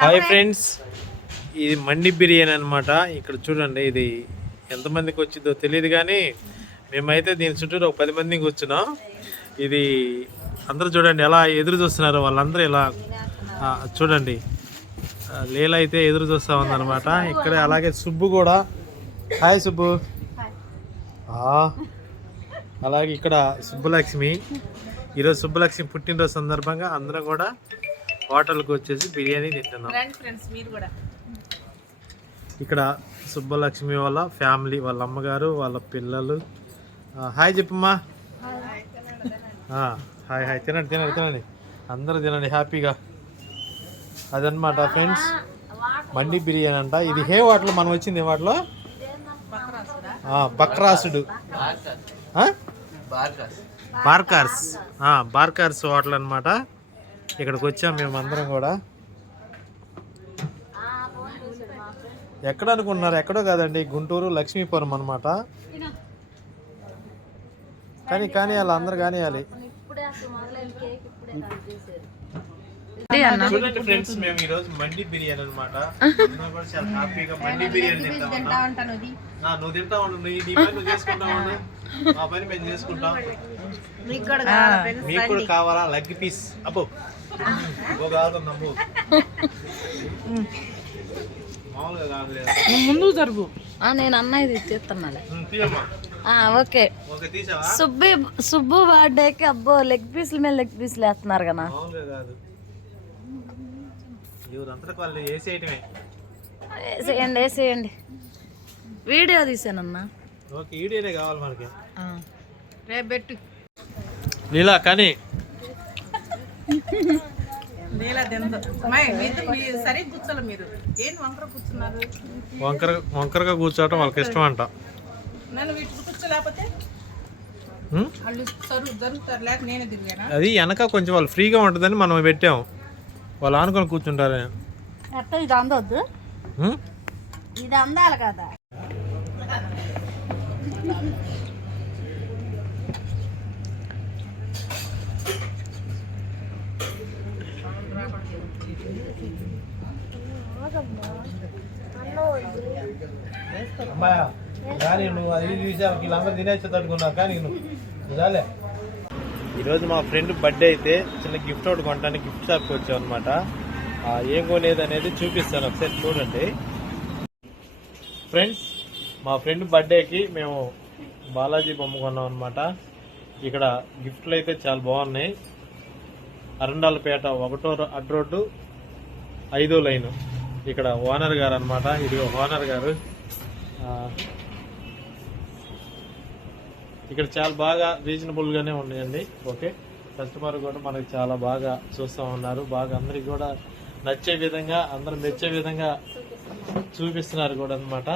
Hi friends, ఇది మండి బిర్యానీ అనమాట. ఇక్కడ చూడండి, ఇది ఎంతమందికి వచ్చిందో తెలియదు కానీ మేమైతే దీని చుట్టూ ఒక 10 మందికి కూర్చున్నాం. ఇది అందరూ చూడండి ఎలా ఎదురు చూస్తున్నారు. వాళ్ళందరూ ఇలా చూడండి, లీల అయితే ఎదురు చూస్తూ ఉందన్నమాట. ఇక్కడ అలాగే సుబ్బు కూడా. హాయ్ సుబ్బు. అలాగే ఇక్కడ సుబ్బలక్ష్మి. ఈరోజు సుబ్బలక్ష్మి పుట్టినరోజు సందర్భంగా అందరం కూడా హోటల్కి వచ్చేసి బిర్యానీ తింటున్నాం. ఇక్కడ సుబ్బలక్ష్మి వాళ్ళ ఫ్యామిలీ, వాళ్ళ అమ్మగారు, వాళ్ళ పిల్లలు. హాయ్ చెప్పమ్మా. Hi hi. తినండి తినండి తినండి, అందరూ తినండి హ్యాపీగా. అదనమాట ఫ్రెండ్స్, మండి బిర్యానీ అంట. ఇది హే హోటల్ మనం వచ్చింది. ఏ హోటల్? బక్రాసుడు బార్కర్స్ హోటల్ అనమాట. ఇక్కడికి వచ్చాం మేము అందరం కూడా. ఎక్కడ అనుకుంటున్నారు? ఎక్కడో కాదండి, గుంటూరు లక్ష్మీపురం అనమాట. కానీ అలా అందరు కానియాలి. చూడండి ఫ్రెండ్స్, మేము ఈ రోజు మండి బిర్యానీ అనమాట. చాలా హ్యాపీగా మండి బిర్యానీ తింటా ఉన్నాం. నువ్వు తింటా ఉండు, నీ పని నువ్వు చేసుకుంటా ఉండు, మా పని మేము చేసుకుంటాం. మీకు కూడా కావాలా లెగ్ పీస్? అబ్బో కాదు, మామూలుగా కాదు, ముందు జరుగు. నేను అన్నయ్య తెచ్చేస్తున్నా. ఓకే. సుబ్బు బర్త్డేకి అబ్బో లెగ్ పీసుల మీద లెగ్ పీసులు వేస్తున్నారు కదా. మామూలుగా కాదు, వాళ్ళు వేసేయటమే. వేసేయండి వేసేయండి. వీడియో తీసానన్నా. ఓకే, వీడియోనే కావాలి మనకి. రేపు పెట్టు లీలా. కానీ వంకరగా కూర్చోవటం వాళ్ళకి ఇష్టం అంట. అది వెనక కొంచెం వాళ్ళు ఫ్రీగా ఉంటుందని మనం పెట్టాము. వాళ్ళు ఆనుకొని కూర్చుంటారు. ఇది అందొద్దు, ఇది అందాలి కదా. అమ్మాయ కానీ నువ్వు అది చూసావు, వీళ్ళందరూ తినేసి తట్టుకున్నావు. కానీ నువ్వు చాలే. ఈరోజు మా ఫ్రెండ్ బర్త్డే అయితే చిన్న గిఫ్ట్ ఒకటి కొనడానికి గిఫ్ట్ షాప్కి వచ్చాం అనమాట. ఏం కొనేది అనేది చూపిస్తాను, ఒకసారి చూడండి ఫ్రెండ్స్. మా ఫ్రెండ్ బర్త్డేకి మేము బాలాజీ బొమ్మ కొన్నాం అనమాట. ఇక్కడ గిఫ్ట్లు అయితే చాలా బాగున్నాయి. అరండాలపేట 1వ అడ్డ రోడ్డు 5వ లైను. ఇక్కడ ఓనర్ గారు అనమాట. ఇది ఓనర్ గారు. ఇక్కడ చాలా బాగా రీజనబుల్ గానే ఉన్నాయండి. ఓకే, కస్టమర్ కూడా మనకి చాలా బాగా చూస్తూ ఉన్నారు. బాగా అందరికి కూడా నచ్చే విధంగా, అందరూ మెచ్చే విధంగా చూపిస్తున్నారు కూడా అనమాట.